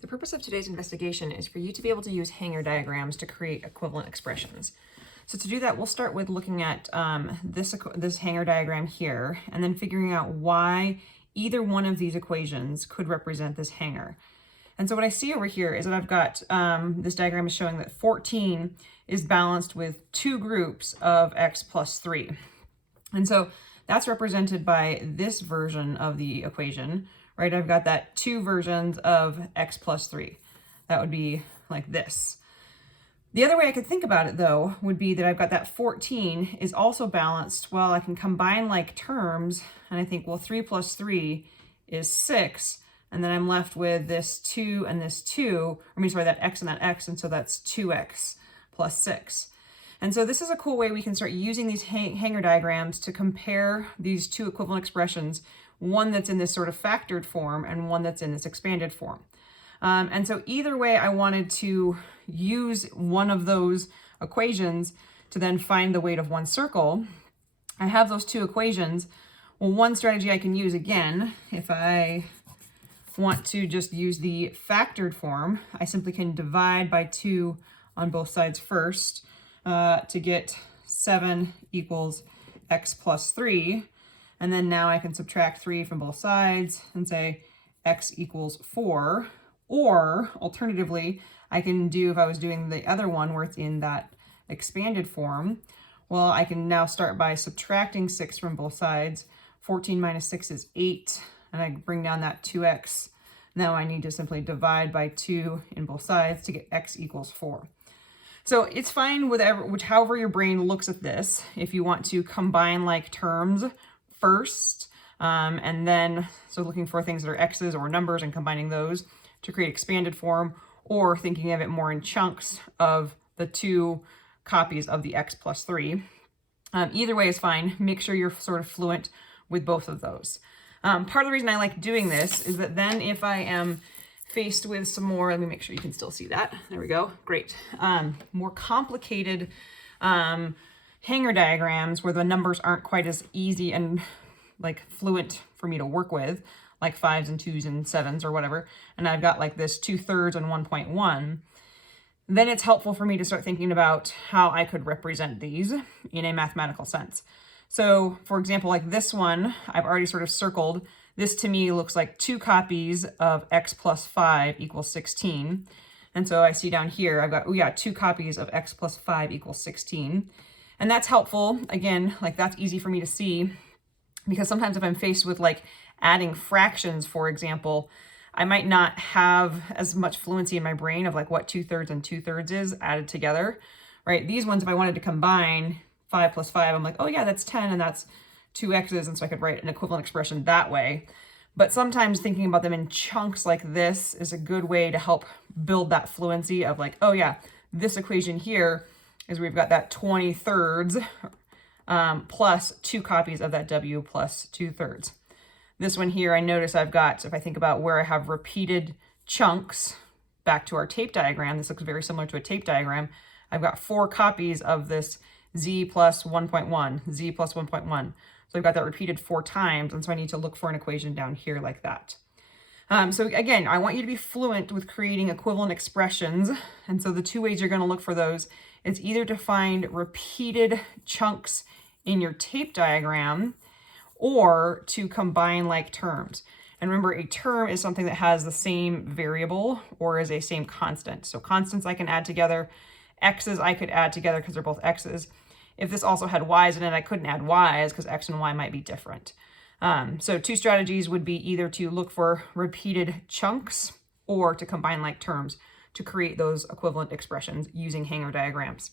The purpose of today's investigation is for you to be able to use hanger diagrams to create equivalent expressions. So to do that, we'll start with looking at this hanger diagram here, and then figuring out why either one of these equations could represent this hanger. And so what I see over here is that I've got, this diagram is showing that 14 is balanced with two groups of x plus 3. And so that's represented by this version of the equation, right? I've got that two versions of x plus 3. That would be like this. The other way I could think about it, though, would be that I've got that 14 is also balanced. Well, I can combine like terms, and I think, well, 3 plus 3 is 6, and then I'm left with this 2 and this 2, that x and that x, and so that's 2x plus 6. And so this is a cool way we can start using these hanger diagrams to compare these two equivalent expressions, one that's in this sort of factored form and one that's in this expanded form. And so either way, I wanted to use one of those equations to then find the weight of one circle. I have those two equations. Well, one strategy I can use, again, if I want to just use the factored form, I simply can divide by 2 on both sides first to get 7 equals x plus 3. And then now I can subtract 3 from both sides and say x equals 4. Or alternatively, I can do, if I was doing the other one where it's in that expanded form, well, I can now start by subtracting 6 from both sides. 14 minus 6 is 8, and I bring down that 2x. Now I need to simply divide by 2 in both sides to get x equals 4. So it's fine with however your brain looks at this. If you want to combine like terms first, and then, so looking for things that are x's or numbers and combining those to create expanded form, or thinking of it more in chunks of the two copies of the x plus 3. Either way is fine. Make sure you're sort of fluent with both of those. Part of the reason I like doing this is that then if I am faced with some more, let me make sure you can still see that. There we go. Great. More complicated hanger diagrams where the numbers aren't quite as easy and like fluent for me to work with, like 5s and 2s and 7s or whatever, and I've got like this 2/3 and 1.1, then it's helpful for me to start thinking about how I could represent these in a mathematical sense. So for example, like this one, I've already sort of circled. This to me looks like 2 copies of x plus 5 equals 16. And so I see down here, I've got, 2 copies of x plus 5 equals 16. And that's helpful. Again, like that's easy for me to see, because sometimes if I'm faced with like adding fractions, for example, I might not have as much fluency in my brain of like what 2/3 and 2/3 is added together, right? These ones, if I wanted to combine 5 plus 5, I'm like, oh yeah, that's 10 and that's 2 x's, and so I could write an equivalent expression that way. But sometimes thinking about them in chunks like this is a good way to help build that fluency of like, oh yeah, this equation here is we've got that 20/3 plus 2 copies of that w plus 2/3. This one here, I notice I've got, if I think about where I have repeated chunks, back to our tape diagram, this looks very similar to a tape diagram. I've got 4 copies of this z plus 1.1, z plus 1.1. So I've got that repeated 4 times, and so I need to look for an equation down here like that. So again, I want you to be fluent with creating equivalent expressions, and so the two ways you're going to look for those is either to find repeated chunks in your tape diagram, or to combine like terms. And remember, a term is something that has the same variable or is a same constant. So constants I can add together, x's I could add together because they're both x's. If this also had y's in it, I couldn't add y's because x and y might be different. So 2 strategies would be either to look for repeated chunks or to combine like terms to create those equivalent expressions using hanger diagrams.